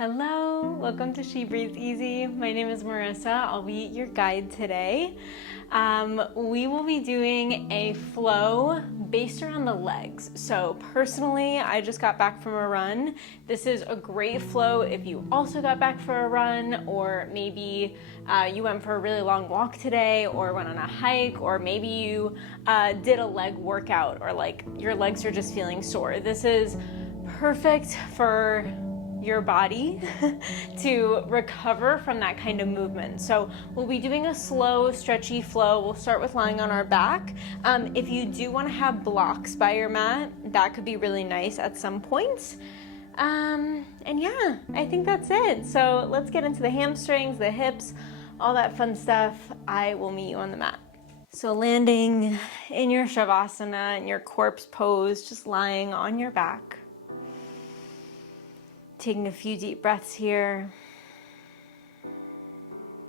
Hello, welcome to She Breathes Easy. My name is Marissa. I'll be your guide today. We will be doing a flow based around the legs. So personally, I just got back from a run. This is a great flow if you also got back for a run, or maybe you went for a really long walk today, or went on a hike, or maybe you did a leg workout, or like your legs are just feeling sore. This is perfect for your body to recover from that kind of movement. So we'll be doing a slow, stretchy flow. We'll start with lying on our back. If you do want to have blocks by your mat, that could be really nice at some points. And yeah, I think that's it. So let's get into the hamstrings, the hips, all that fun stuff. I will meet you on the mat. So landing in your Savasana, in your corpse pose, just lying on your back. Taking a few deep breaths here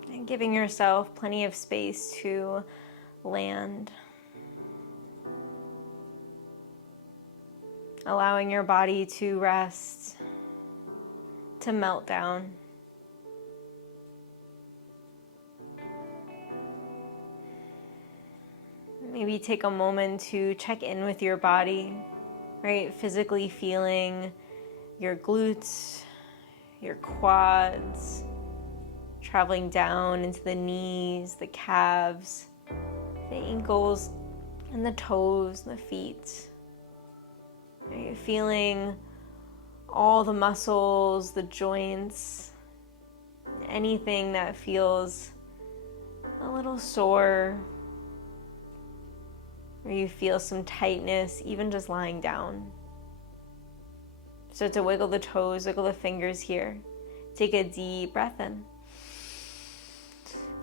and giving yourself plenty of space to land. Allowing your body to rest, to melt down. Maybe take a moment to check in with your body, right? Physically feeling your glutes, your quads, traveling down into the knees, the calves, the ankles, and the toes, the feet. Are you feeling all the muscles, the joints, anything that feels a little sore, or you feel some tightness, even just lying down? Start to wiggle the toes, wiggle the fingers here. Take a deep breath in.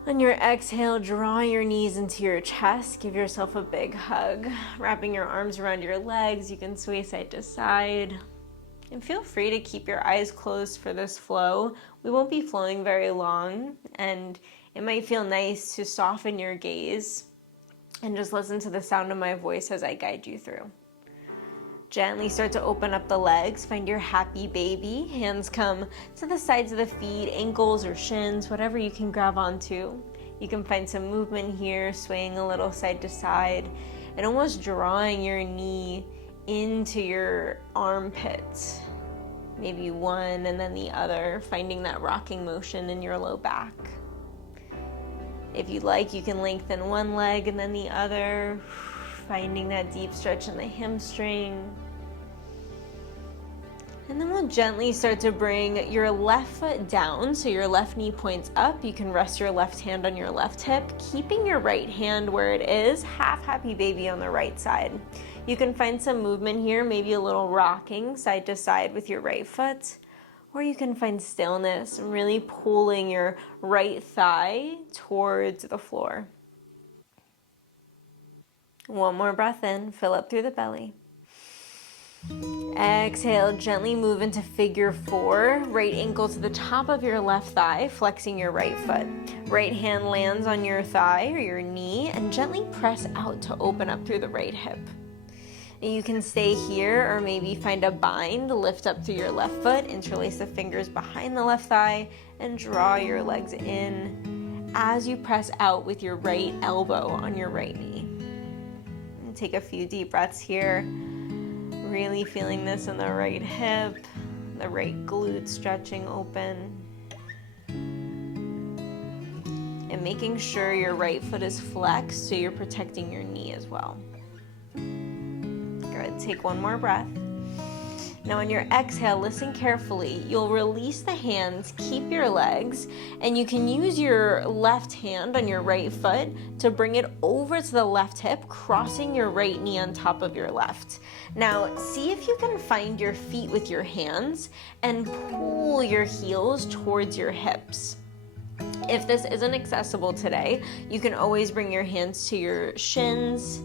On your exhale, draw your knees into your chest. Give yourself a big hug. Wrapping your arms around your legs. You can sway side to side. And feel free to keep your eyes closed for this flow. We won't be flowing very long, and it might feel nice to soften your gaze and just listen to the sound of my voice as I guide you through. Gently start to open up the legs. Find your happy baby. Hands come to the sides of the feet, ankles or shins, whatever you can grab onto. You can find some movement here, swaying a little side to side, and almost drawing your knee into your armpit. Maybe one and then the other, finding that rocking motion in your low back. If you like, you can lengthen one leg and then the other, finding that deep stretch in the hamstring. And then we'll gently start to bring your left foot down, so your left knee points up. You can rest your left hand on your left hip, keeping your right hand where it is, half happy baby on the right side. You can find some movement here, maybe a little rocking side to side with your right foot, or you can find stillness and really pulling your right thigh towards the floor. One more breath in, fill up through the belly. Exhale, gently move into figure four. Right ankle to the top of your left thigh, flexing your right foot. Right hand lands on your thigh or your knee, and gently press out to open up through the right hip. And you can stay here, or maybe find a bind, lift up through your left foot, interlace the fingers behind the left thigh, and draw your legs in as you press out with your right elbow on your right knee. Take a few deep breaths here, really feeling this in the right hip, the right glute stretching open, and making sure your right foot is flexed so you're protecting your knee as well. Good, take one more breath. Now on your exhale, listen carefully. You'll release the hands, keep your legs, and you can use your left hand on your right foot to bring it over to the left hip, crossing your right knee on top of your left. Now, see if you can find your feet with your hands and pull your heels towards your hips. If this isn't accessible today, you can always bring your hands to your shins,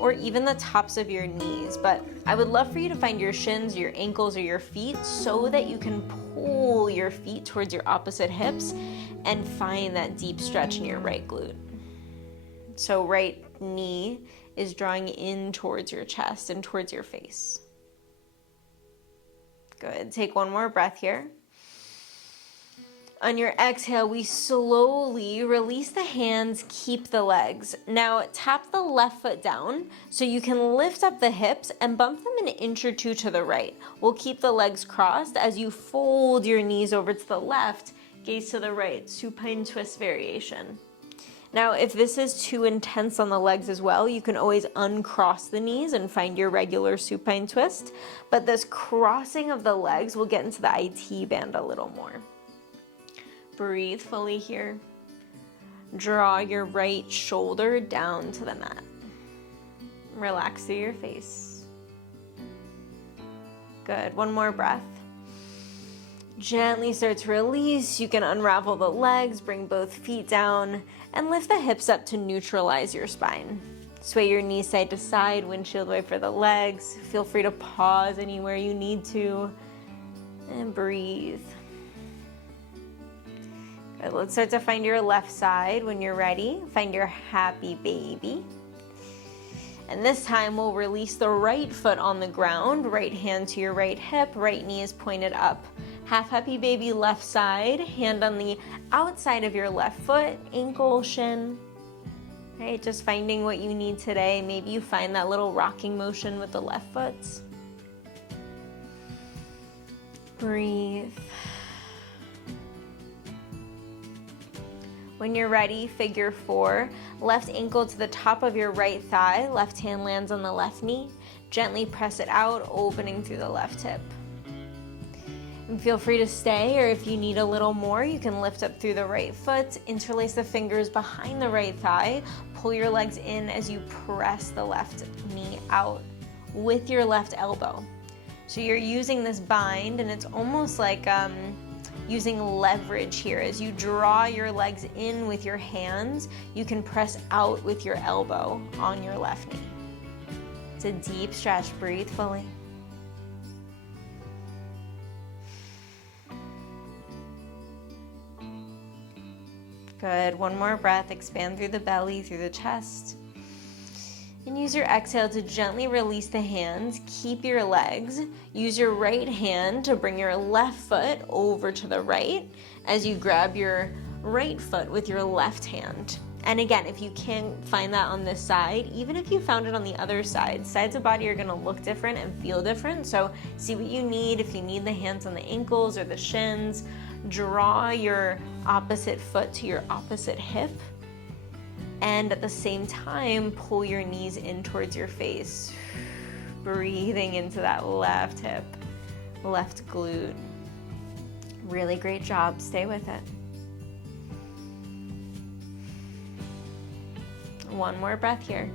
or even the tops of your knees, but I would love for you to find your shins, your ankles, or your feet so that you can pull your feet towards your opposite hips and find that deep stretch in your right glute. So right knee is drawing in towards your chest and towards your face. Good, take one more breath here. On your exhale, we slowly release the hands, keep the legs. Now tap the left foot down so you can lift up the hips and bump them an inch or two to the right. We'll keep the legs crossed as you fold your knees over to the left, gaze to the right, supine twist variation. Now, if this is too intense on the legs as well, you can always uncross the knees and find your regular supine twist. But this crossing of the legs will get into the IT band a little more. Breathe fully here. Draw your right shoulder down to the mat. Relax through your face. Good. One more breath. Gently start to release. You can unravel the legs, bring both feet down, and lift the hips up to neutralize your spine. Sway your knees side to side, windshield wiper the legs. Feel free to pause anywhere you need to. And breathe. Good. Let's start to find your left side. When you're ready, find your happy baby. And this time we'll release the right foot on the ground, right hand to your right hip, right knee is pointed up. Half happy baby left side, hand on the outside of your left foot, ankle, shin. Right, just finding what you need today. Maybe you find that little rocking motion with the left foot. Breathe. When you're ready, figure 4. Left ankle to the top of your right thigh, left hand lands on the left knee. Gently press it out, opening through the left hip. And feel free to stay, or if you need a little more, you can lift up through the right foot, interlace the fingers behind the right thigh, pull your legs in as you press the left knee out with your left elbow. So you're using this bind, and it's almost like using leverage here. As you draw your legs in with your hands, you can press out with your elbow on your left knee. It's a deep stretch. Breathe fully. Good. One more breath. Expand through the belly, through the chest. And use your exhale to gently release the hands. Keep your legs. Use your right hand to bring your left foot over to the right as you grab your right foot with your left hand. And again, if you can't find that on this side, even if you found it on the other side, sides of body are going to look different and feel different. So see what you need. If you need the hands on the ankles or the shins, draw your opposite foot to your opposite hip. And at the same time, pull your knees in towards your face. Breathing into that left hip, left glute. Really great job. Stay with it. One more breath here.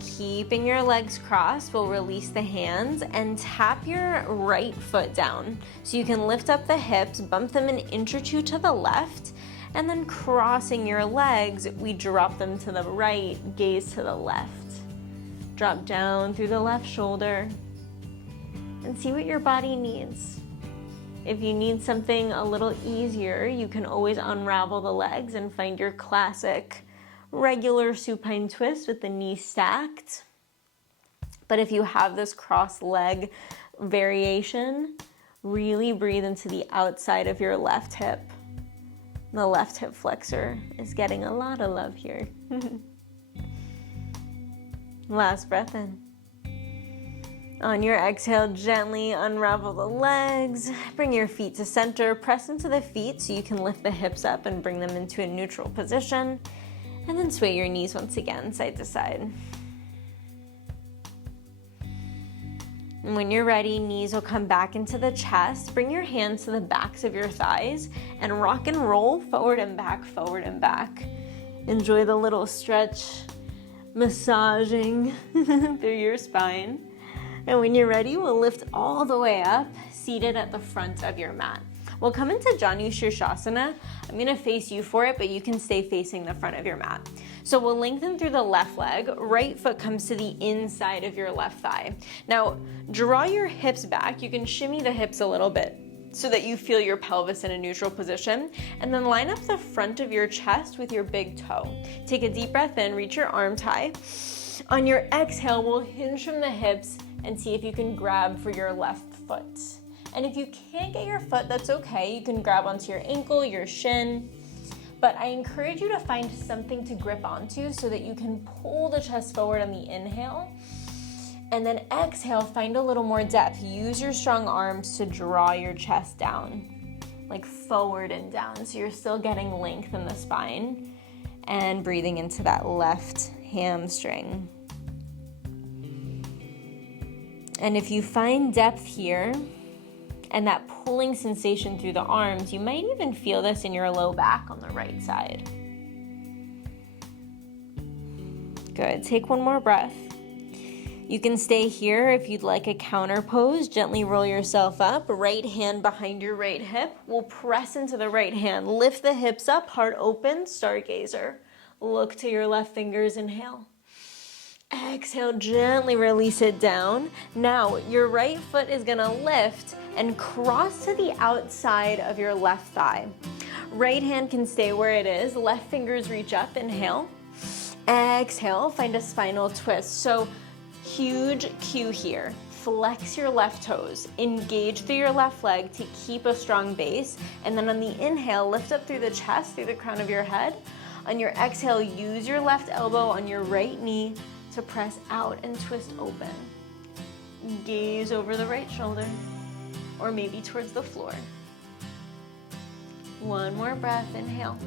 Keeping your legs crossed, we'll release the hands and tap your right foot down. So you can lift up the hips, bump them an inch or two to the left, and then crossing your legs, we drop them to the right, gaze to the left. Drop down through the left shoulder and see what your body needs. If you need something a little easier, you can always unravel the legs and find your classic regular supine twist with the knees stacked. But if you have this cross leg variation, really breathe into the outside of your left hip. The left hip flexor is getting a lot of love here. Last breath in. On your exhale, gently unravel the legs. Bring your feet to center. Press into the feet so you can lift the hips up and bring them into a neutral position. And then sway your knees once again, side to side. And when you're ready, knees will come back into the chest. Bring your hands to the backs of your thighs and rock and roll forward and back, forward and back. Enjoy the little stretch, massaging through your spine. And when you're ready, we'll lift all the way up, seated at the front of your mat. We'll come into Janu Shirshasana. I'm gonna face you for it, but you can stay facing the front of your mat. So we'll lengthen through the left leg. Right foot comes to the inside of your left thigh. Now, draw your hips back. You can shimmy the hips a little bit so that you feel your pelvis in a neutral position. And then line up the front of your chest with your big toe. Take a deep breath in, reach your arms high. On your exhale, we'll hinge from the hips and see if you can grab for your left foot. And if you can't get your foot, that's okay. You can grab onto your ankle, your shin. But I encourage you to find something to grip onto so that you can pull the chest forward on the inhale. And then exhale, find a little more depth. Use your strong arms to draw your chest down, like forward and down. So you're still getting length in the spine and breathing into that left hamstring. And if you find depth here and that pulling sensation through the arms, you might even feel this in your low back on the right side. Good. Take one more breath. You can stay here if you'd like a counter pose. Gently roll yourself up. Right hand behind your right hip. We'll press into the right hand. Lift the hips up, heart open, stargazer. Look to your left fingers, inhale. Exhale, gently release it down. Now, your right foot is gonna lift and cross to the outside of your left thigh. Right hand can stay where it is. Left fingers reach up, inhale. Exhale, find a spinal twist. So, huge cue here. Flex your left toes. Engage through your left leg to keep a strong base. And then on the inhale, lift up through the chest, through the crown of your head. On your exhale, use your left elbow on your right knee to press out and twist open. Gaze over the right shoulder, or maybe towards the floor. One more breath, inhale.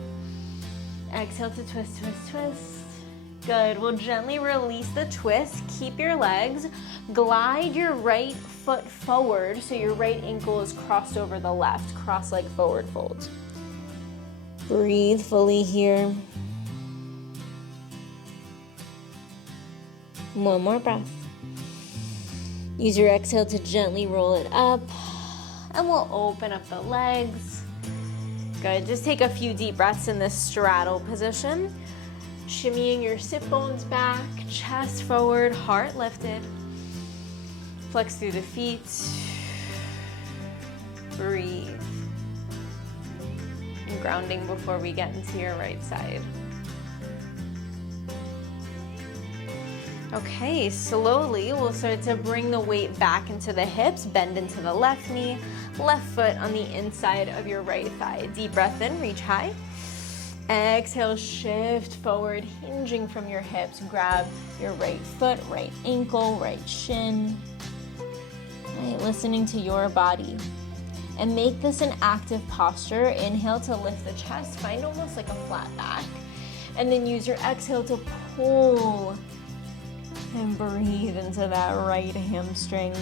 Exhale to twist, twist, twist. Good, we'll gently release the twist. Keep your legs. Glide your right foot forward so your right ankle is crossed over the left. Cross leg forward fold. Breathe fully here. One more breath. Use your exhale to gently roll it up. And we'll open up the legs. Good, just take a few deep breaths in this straddle position. Shimmying your sit bones back, chest forward, heart lifted. Flex through the feet. Breathe. And grounding before we get into your right side. Okay, slowly we'll start to bring the weight back into the hips, bend into the left knee, left foot on the inside of your right thigh. Deep breath in, reach high. Exhale, shift forward, hinging from your hips. Grab your right foot, right ankle, right shin. Right, listening to your body. And make this an active posture. Inhale to lift the chest, find almost like a flat back. And then use your exhale to pull and breathe into that right hamstring.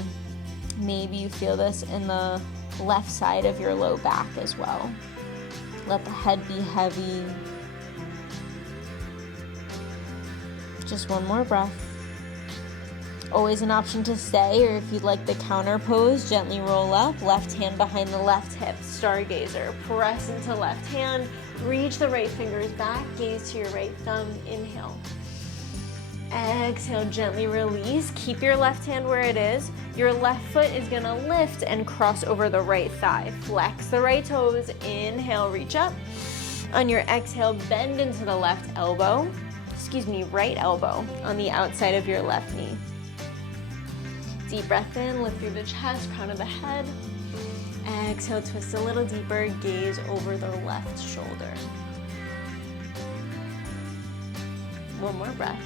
Maybe you feel this in the left side of your low back as well. Let the head be heavy. Just one more breath. Always an option to stay, or if you'd like the counter pose, gently roll up, left hand behind the left hip, stargazer. Press into left hand, reach the right fingers back, gaze to your right thumb, inhale. Exhale, gently release. Keep your left hand where it is. Your left foot is gonna lift and cross over the right thigh. Flex the right toes. Inhale, reach up. On your exhale, bend into the right elbow on the outside of your left knee. Deep breath in, lift through the chest, crown of the head. Exhale, twist a little deeper, gaze over the left shoulder. One more breath.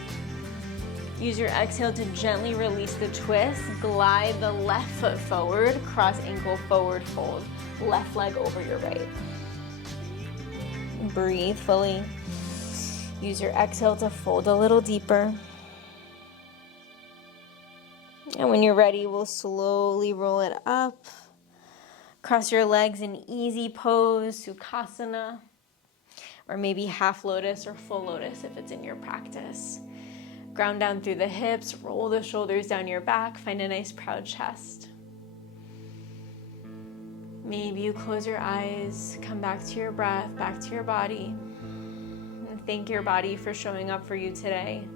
Use your exhale to gently release the twist. Glide the left foot forward, cross ankle forward fold. Left leg over your right. Breathe fully. Use your exhale to fold a little deeper. And when you're ready, we'll slowly roll it up. Cross your legs in easy pose, Sukhasana, or maybe half lotus or full lotus if it's in your practice. Ground down through the hips, roll the shoulders down your back, find a nice proud chest. Maybe you close your eyes, come back to your breath, back to your body, and thank your body for showing up for you today.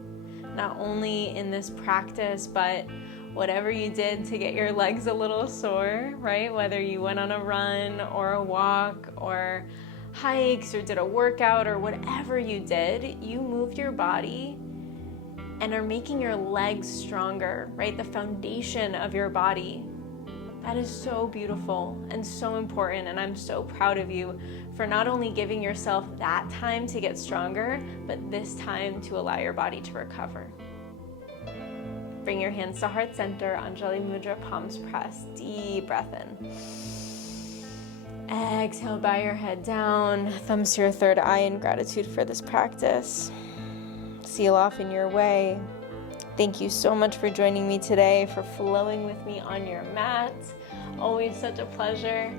Not only in this practice, but whatever you did to get your legs a little sore, right? Whether you went on a run or a walk or hikes or did a workout or whatever you did, you moved your body and are making your legs stronger, right? The foundation of your body That is so beautiful and so important, and I'm so proud of you for not only giving yourself that time to get stronger, but this time to allow your body to recover. Bring your hands to heart center, Anjali Mudra, palms pressed. Deep breath in. Exhale, bow your head down, thumbs to your third eye in gratitude for this practice. Seal off in your way. Thank you so much for joining me today, for flowing with me on your mat. Always such a pleasure.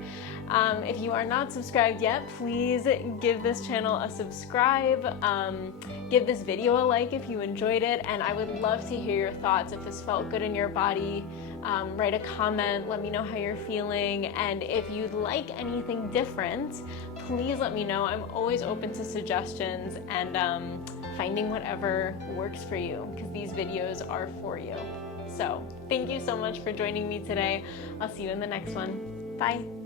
If you are not subscribed yet, please give this channel a subscribe. Give this video a like if you enjoyed it, and I would love to hear your thoughts. If this felt good in your body, write a comment, let me know how you're feeling, and if you'd like anything different, please let me know. I'm always open to suggestions and finding whatever works for you, because these videos are for you. So thank you so much for joining me today. I'll see you in the next one. Bye.